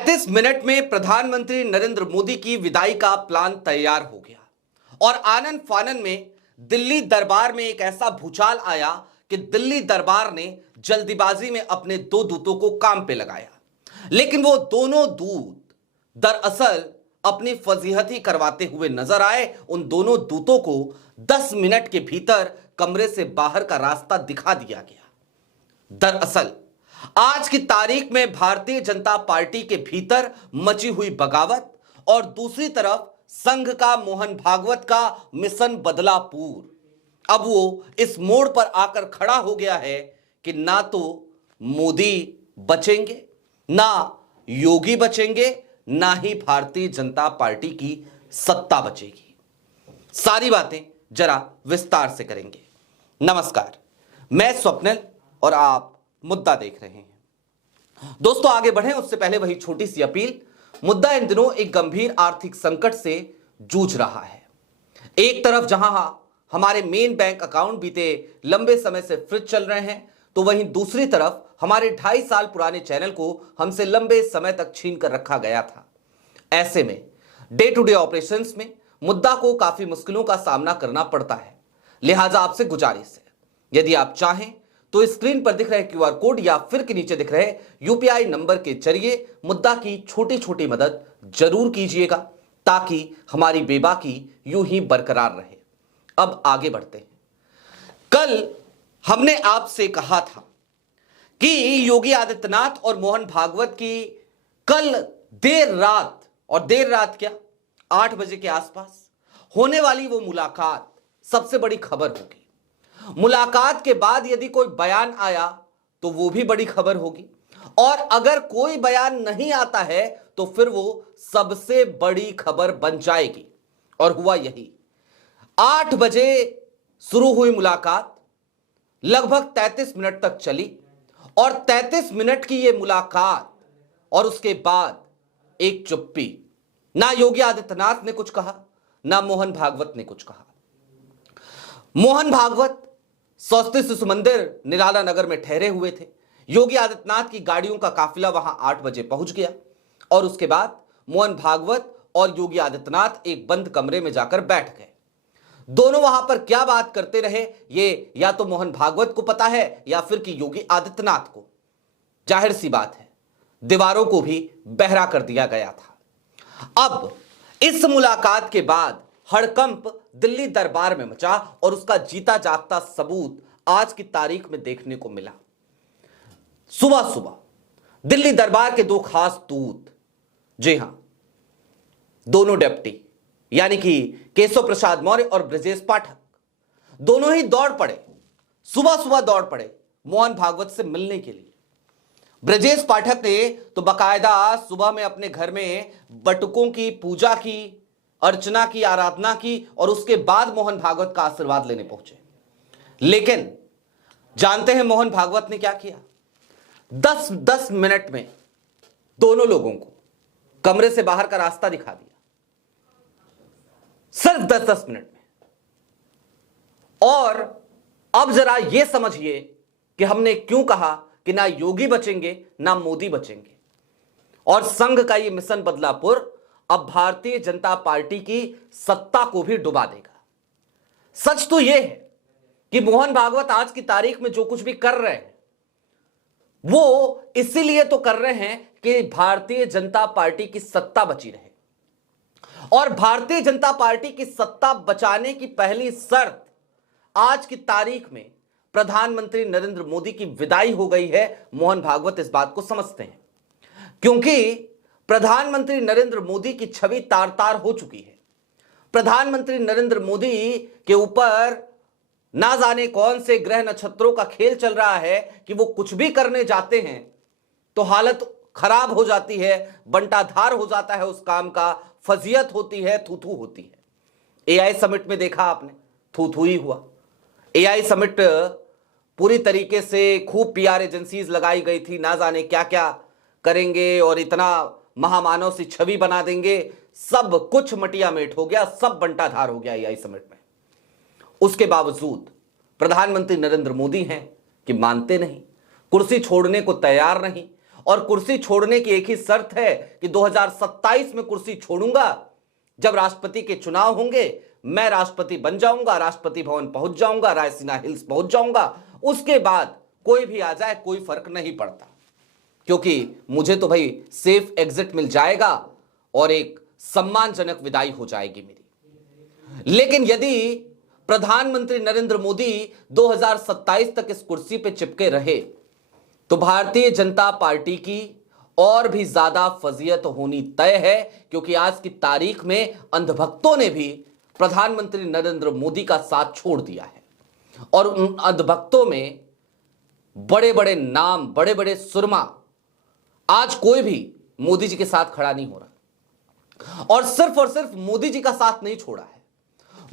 35 minute में प्रधानमंत्री नरेंद्र मोदी की विदाई का प्लान तैयार हो गया और आनन फानन में दिल्ली दरबार में एक ऐसा भूचाल आया कि दिल्ली दरबार ने जल्दीबाजी में अपने दो दूतों को काम पे लगाया। लेकिन वो दोनों दूत दरअसल अपनी फजीहत ही करवाते हुए नजर आए। उन दोनों दूतों को 10 मिनट के भीतर कमरे से बाहर का रास्ता दिखा दिया गया। दरअसल आज की तारीख में भारतीय जनता पार्टी के भीतर मची हुई बगावत और दूसरी तरफ संघ का मोहन भागवत का मिशन बदलापुर अब वो इस मोड़ पर आकर खड़ा हो गया है कि ना तो मोदी बचेंगे, ना योगी बचेंगे, ना ही भारतीय जनता पार्टी की सत्ता बचेगी। सारी बातें जरा विस्तार से करेंगे। नमस्कार, मैं स्वप्निल और आप मुद्दा देख रहे हैं। दोस्तों, आगे बढ़ें उससे पहले वही छोटी सी अपील। मुद्दा इन दिनों एक गंभीर आर्थिक संकट से जूझ रहा है। एक तरफ जहां हमारे मेन बैंक अकाउंट बीते लंबे समय से फ्रीज चल रहे हैं, तो वहीं दूसरी तरफ हमारे 2.5 साल पुराने चैनल को हमसे लंबे समय तक छीन कर रखा गया था। ऐसे में डे टू डे ऑपरेशंस में मुद्दा को काफी मुश्किलों का सामना करना पड़ता है। लिहाजा आपसे गुजारिश है, यदि आप चाहें तो स्क्रीन पर दिख रहे क्यूआर कोड या फिर के नीचे दिख रहे यूपीआई नंबर के जरिए मुद्दा की छोटी छोटी मदद जरूर कीजिएगा, ताकि हमारी बेबाकी यूं ही बरकरार रहे। अब आगे बढ़ते हैं। कल हमने आपसे कहा था कि योगी आदित्यनाथ और मोहन भागवत की कल देर रात क्या 8 बजे के आसपास होने वाली वो मुलाकात सबसे बड़ी खबर होगी। मुलाकात के बाद यदि कोई बयान आया तो वो भी बड़ी खबर होगी, और अगर कोई बयान नहीं आता है तो फिर वो सबसे बड़ी खबर बन जाएगी। और हुआ यही। 8 बजे शुरू हुई मुलाकात लगभग 33 मिनट तक चली, और 33 मिनट की ये मुलाकात और उसके बाद एक चुप्पी। ना योगी आदित्यनाथ ने कुछ कहा, ना मोहन भागवत ने कुछ कहा। मोहन भागवत सरस्वती शिशु मंदिर निराला नगर में ठहरे हुए थे। योगी आदित्यनाथ की गाड़ियों का काफिला वहां 8 बजे पहुंच गया, और उसके बाद मोहन भागवत और योगी आदित्यनाथ एक बंद कमरे में जाकर बैठ गए। दोनों वहां पर क्या बात करते रहे, ये या तो मोहन भागवत को पता है या फिर कि योगी आदित्यनाथ को। जाहिर सी बात है, दीवारों को भी बहरा कर दिया गया था। अब इस मुलाकात के बाद हड़कंप दिल्ली दरबार में मचा, और उसका जीता जागता सबूत आज की तारीख में देखने को मिला। सुबह सुबह दिल्ली दरबार के 2 खास दूत, जी हां, दोनों डिप्टी यानी कि केशव प्रसाद मौर्य और ब्रजेश पाठक, दोनों ही सुबह सुबह दौड़ पड़े मोहन भागवत से मिलने के लिए। ब्रजेश पाठक ने तो बाकायदा सुबह में अपने घर में बटुकों की पूजा की, अर्चना की, आराधना की, और उसके बाद मोहन भागवत का आशीर्वाद लेने पहुंचे। लेकिन जानते हैं मोहन भागवत ने क्या किया? 10 मिनट में दोनों लोगों को कमरे से बाहर का रास्ता दिखा दिया, सिर्फ 10 मिनट में। और अब जरा यह समझिए कि हमने क्यों कहा कि ना योगी बचेंगे ना मोदी बचेंगे, और संघ का यह मिशन बदलापुर अब भारतीय जनता पार्टी की सत्ता को भी डुबा देगा। सच तो यह है कि मोहन भागवत आज की तारीख में जो कुछ भी कर रहे हैं वो इसीलिए तो कर रहे हैं कि भारतीय जनता पार्टी की सत्ता बची रहे। और भारतीय जनता पार्टी की सत्ता बचाने की पहली शर्त आज की तारीख में प्रधानमंत्री नरेंद्र मोदी की विदाई हो गई है। मोहन भागवत इस बात को समझते हैं, क्योंकि प्रधानमंत्री नरेंद्र मोदी की छवि तार तार हो चुकी है। प्रधानमंत्री नरेंद्र मोदी के ऊपर ना जाने कौन से ग्रह नक्षत्रों का खेल चल रहा है कि वो कुछ भी करने जाते हैं तो हालत खराब हो जाती है, बंटाधार हो जाता है उस काम का, फजीयत होती है, थू-थू होती है। एआई समिट में देखा आपने, थू-थू ही हुआ। एआई समिट पूरी तरीके से खूब पीआर एजेंसीज लगाई गई थी, ना जाने क्या क्या करेंगे और इतना महामानव सी छवि बना देंगे। सब कुछ मटिया मेट हो गया, सब बंटाधार हो गया एआई समिट में। उसके बावजूद प्रधानमंत्री नरेंद्र मोदी हैं कि मानते नहीं, कुर्सी छोड़ने को तैयार नहीं, और कुर्सी छोड़ने की एक ही शर्त है कि 2027 में कुर्सी छोड़ूंगा, जब राष्ट्रपति के चुनाव होंगे मैं राष्ट्रपति बन जाऊंगा, राष्ट्रपति भवन पहुंच जाऊंगा, रायसीना हिल्स पहुंच जाऊंगा, उसके बाद कोई भी आ जाए कोई फर्क नहीं पड़ता, क्योंकि मुझे तो भाई सेफ एग्जिट मिल जाएगा और एक सम्मानजनक विदाई हो जाएगी मेरी। लेकिन यदि प्रधानमंत्री नरेंद्र मोदी 2027 तक इस कुर्सी पे चिपके रहे तो भारतीय जनता पार्टी की और भी ज्यादा फजीयत होनी तय है, क्योंकि आज की तारीख में अंधभक्तों ने भी प्रधानमंत्री नरेंद्र मोदी का साथ छोड़ दिया है और उन अंधभक्तों में बड़े बड़े नाम, बड़े बड़े सुरमा, आज कोई भी मोदी जी के साथ खड़ा नहीं हो रहा। और सिर्फ मोदी जी का साथ नहीं छोड़ा है,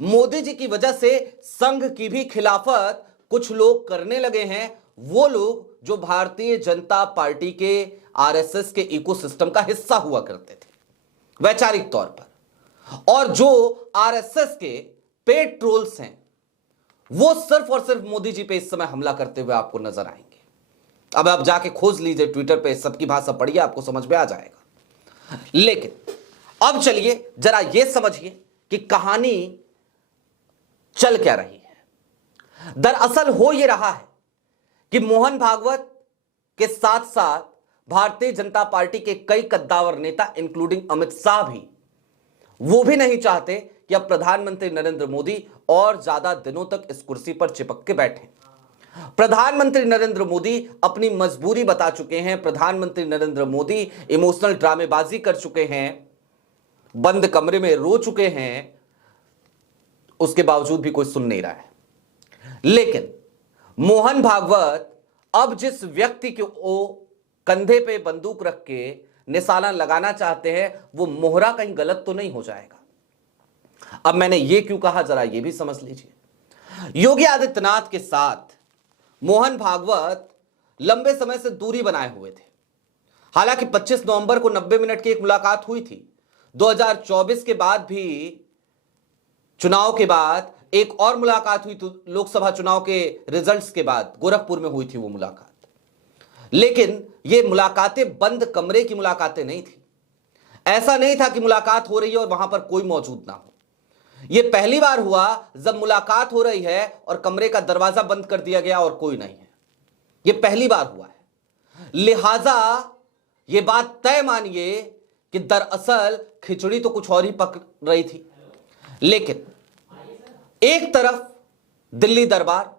मोदी जी की वजह से संघ की भी खिलाफत कुछ लोग करने लगे हैं, वो लोग जो भारतीय जनता पार्टी के आरएसएस के इकोसिस्टम का हिस्सा हुआ करते थे वैचारिक तौर पर, और जो आरएसएस के पेड ट्रोल्स हैं वो सिर्फ और सिर्फ मोदी जी पे इस समय हमला करते हुए आपको नजर आएंगे। अब आप जाके खोज लीजिए ट्विटर पे, सबकी भाषा पढ़िए, आपको समझ में आ जाएगा। लेकिन अब चलिए जरा यह समझिए कि कहानी चल क्या रही है। दरअसल हो यह रहा है कि मोहन भागवत के साथ साथ भारतीय जनता पार्टी के कई कद्दावर नेता इंक्लूडिंग अमित शाह भी, वो भी नहीं चाहते कि अब प्रधानमंत्री नरेंद्र मोदी और ज्यादा दिनों तक इस कुर्सी पर चिपक के बैठे। प्रधानमंत्री नरेंद्र मोदी अपनी मजबूरी बता चुके हैं, प्रधानमंत्री नरेंद्र मोदी इमोशनल ड्रामेबाजी कर चुके हैं, बंद कमरे में रो चुके हैं, उसके बावजूद भी कोई सुन नहीं रहा है। लेकिन मोहन भागवत अब जिस व्यक्ति के वो कंधे पे बंदूक रख के निशाना लगाना चाहते हैं, वो मोहरा कहीं गलत तो नहीं हो जाएगा। अब मैंने ये क्यों कहा जरा ये भी समझ लीजिए। योगी आदित्यनाथ के साथ मोहन भागवत लंबे समय से दूरी बनाए हुए थे। हालांकि 25 नवंबर को 90 मिनट की एक मुलाकात हुई थी। 2024 के बाद भी, चुनाव के बाद एक और मुलाकात हुई तो लोकसभा चुनाव के रिजल्ट्स के बाद गोरखपुर में हुई थी वो मुलाकात। लेकिन ये मुलाकातें बंद कमरे की मुलाकातें नहीं थी। ऐसा नहीं था कि मुलाकात हो रही है और वहां पर कोई मौजूद ना हो। यह पहली बार हुआ जब मुलाकात हो रही है और कमरे का दरवाजा बंद कर दिया गया और कोई नहीं है। यह पहली बार हुआ है। लिहाजा यह बात तय मानिए कि दरअसल खिचड़ी तो कुछ और ही पक रही थी। लेकिन एक तरफ दिल्ली दरबार,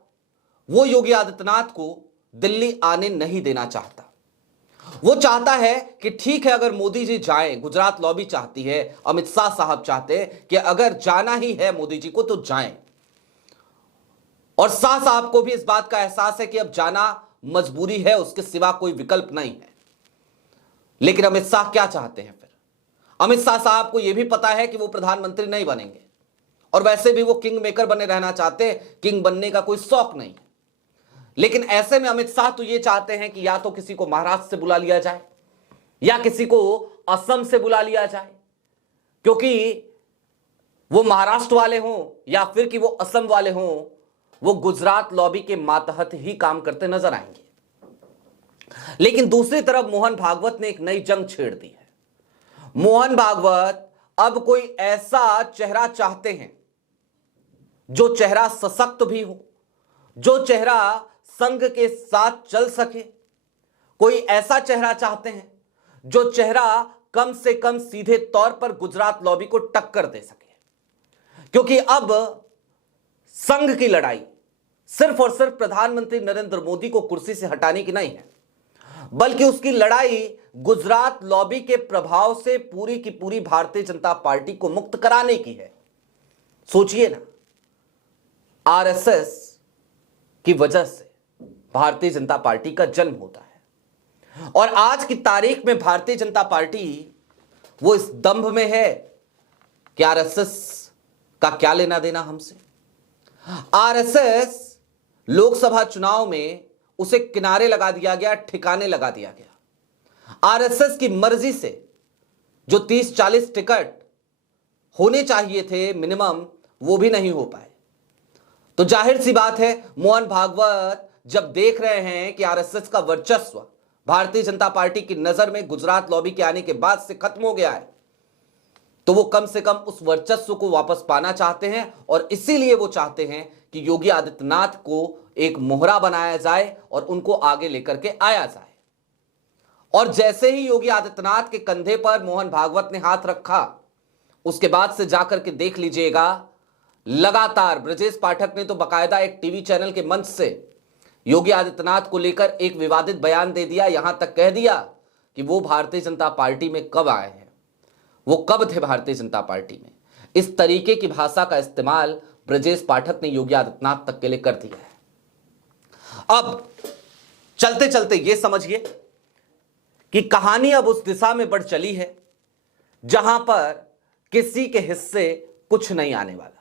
वो योगी आदित्यनाथ को दिल्ली आने नहीं देना चाहता। वो चाहता है कि ठीक है, अगर मोदी जी जाएं, गुजरात लॉबी चाहती है, अमित शाह साहब चाहते हैं कि अगर जाना ही है मोदी जी को तो जाएं। और शाह साहब को भी इस बात का एहसास है कि अब जाना मजबूरी है, उसके सिवा कोई विकल्प नहीं है। लेकिन अमित शाह क्या चाहते हैं फिर? अमित शाह साहब को यह भी पता है कि वो प्रधानमंत्री नहीं बनेंगे और वैसे भी वो किंग मेकर बने रहना चाहते हैं, किंग बनने का कोई शौक नहीं है। लेकिन ऐसे में अमित शाह तो ये चाहते हैं कि या तो किसी को महाराष्ट्र से बुला लिया जाए या किसी को असम से बुला लिया जाए, क्योंकि वो महाराष्ट्र वाले हों या फिर कि वो असम वाले हों, वो गुजरात लॉबी के मातहत ही काम करते नजर आएंगे। लेकिन दूसरी तरफ मोहन भागवत ने एक नई जंग छेड़ दी है। मोहन भागवत अब कोई ऐसा चेहरा चाहते हैं जो चेहरा सशक्त भी हो, जो चेहरा संघ के साथ चल सके। कोई ऐसा चेहरा चाहते हैं जो चेहरा कम से कम सीधे तौर पर गुजरात लॉबी को टक्कर दे सके, क्योंकि अब संघ की लड़ाई सिर्फ और सिर्फ प्रधानमंत्री नरेंद्र मोदी को कुर्सी से हटाने की नहीं है, बल्कि उसकी लड़ाई गुजरात लॉबी के प्रभाव से पूरी की पूरी भारतीय जनता पार्टी को मुक्त कराने की है। सोचिए ना, आरएसएस की वजह से भारतीय जनता पार्टी का जन्म होता है और आज की तारीख में भारतीय जनता पार्टी वो इस दंभ में है कि आरएसएस का क्या लेना देना हमसे। आरएसएस लोकसभा चुनाव में उसे किनारे लगा दिया गया, ठिकाने लगा दिया गया। आरएसएस की मर्जी से जो 30-40 टिकट होने चाहिए थे मिनिमम, वो भी नहीं हो पाए। तो जाहिर सी बात है, मोहन भागवत जब देख रहे हैं कि आरएसएस का वर्चस्व भारतीय जनता पार्टी की नजर में गुजरात लॉबी के आने के बाद से खत्म हो गया है, तो वो कम से कम उस वर्चस्व को वापस पाना चाहते हैं और इसीलिए वो चाहते हैं कि योगी आदित्यनाथ को एक मोहरा बनाया जाए और उनको आगे लेकर के आया जाए। और जैसे ही योगी आदित्यनाथ के कंधे पर मोहन भागवत ने हाथ रखा, उसके बाद से जाकर के देख लीजिएगा, लगातार ब्रजेश पाठक ने तो बाकायदा एक टीवी चैनल के मंच से योगी आदित्यनाथ को लेकर एक विवादित बयान दे दिया, यहां तक कह दिया कि वो भारतीय जनता पार्टी में कब आए हैं, वो कब थे भारतीय जनता पार्टी में। इस तरीके की भाषा का इस्तेमाल ब्रजेश पाठक ने योगी आदित्यनाथ तक के लिए कर दिया है। अब चलते चलते यह समझिए कि कहानी अब उस दिशा में बढ़ चली है जहां पर किसी के हिस्से कुछ नहीं आने वाला।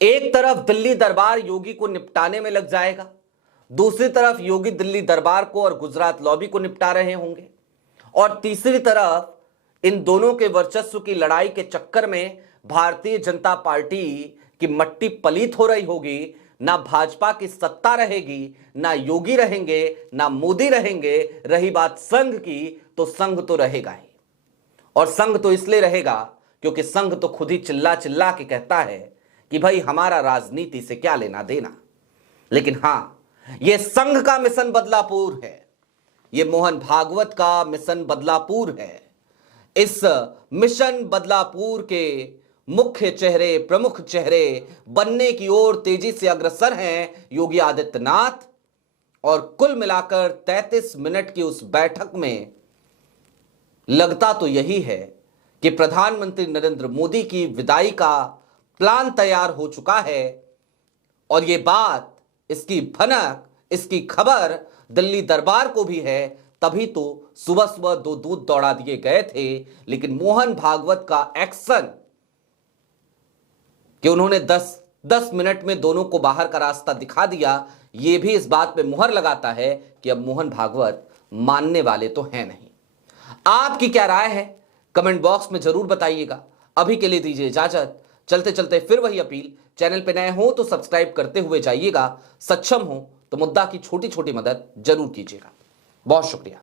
एक तरफ दिल्ली दरबार योगी को निपटाने में लग जाएगा, दूसरी तरफ योगी दिल्ली दरबार को और गुजरात लॉबी को निपटा रहे होंगे, और तीसरी तरफ इन दोनों के वर्चस्व की लड़ाई के चक्कर में भारतीय जनता पार्टी की मट्टी पलीत हो रही होगी। ना भाजपा की सत्ता रहेगी, ना योगी रहेंगे, ना मोदी रहेंगे। रही बात संघ की, तो संघ तो रहेगा ही, और संघ तो इसलिए रहेगा क्योंकि संघ तो खुद ही चिल्ला चिल्ला के कहता है कि भाई हमारा राजनीति से क्या लेना देना। लेकिन हां, यह संघ का मिशन बदलापुर है, यह मोहन भागवत का मिशन बदलापुर है। इस मिशन बदलापुर के मुख्य चेहरे, प्रमुख चेहरे बनने की ओर तेजी से अग्रसर हैं योगी आदित्यनाथ। और कुल मिलाकर 33 मिनट की उस बैठक में लगता तो यही है कि प्रधानमंत्री नरेंद्र मोदी की विदाई का प्लान तैयार हो चुका है। और यह बात, इसकी भनक, इसकी खबर दिल्ली दरबार को भी है, तभी तो सुबह सुबह 2 दूध दौड़ा दिए गए थे। लेकिन मोहन भागवत का एक्शन कि उन्होंने 10 मिनट में दोनों को बाहर का रास्ता दिखा दिया, यह भी इस बात पे मुहर लगाता है कि अब मोहन भागवत मानने वाले तो हैं नहीं। आपकी क्या राय है, कमेंट बॉक्स में जरूर बताइएगा। अभी के लिए दीजिए इजाजत। चलते चलते फिर वही अपील, चैनल पे नए हो तो सब्सक्राइब करते हुए जाइएगा, सक्षम हो तो मुद्दा की छोटी छोटी मदद जरूर कीजिएगा। बहुत शुक्रिया।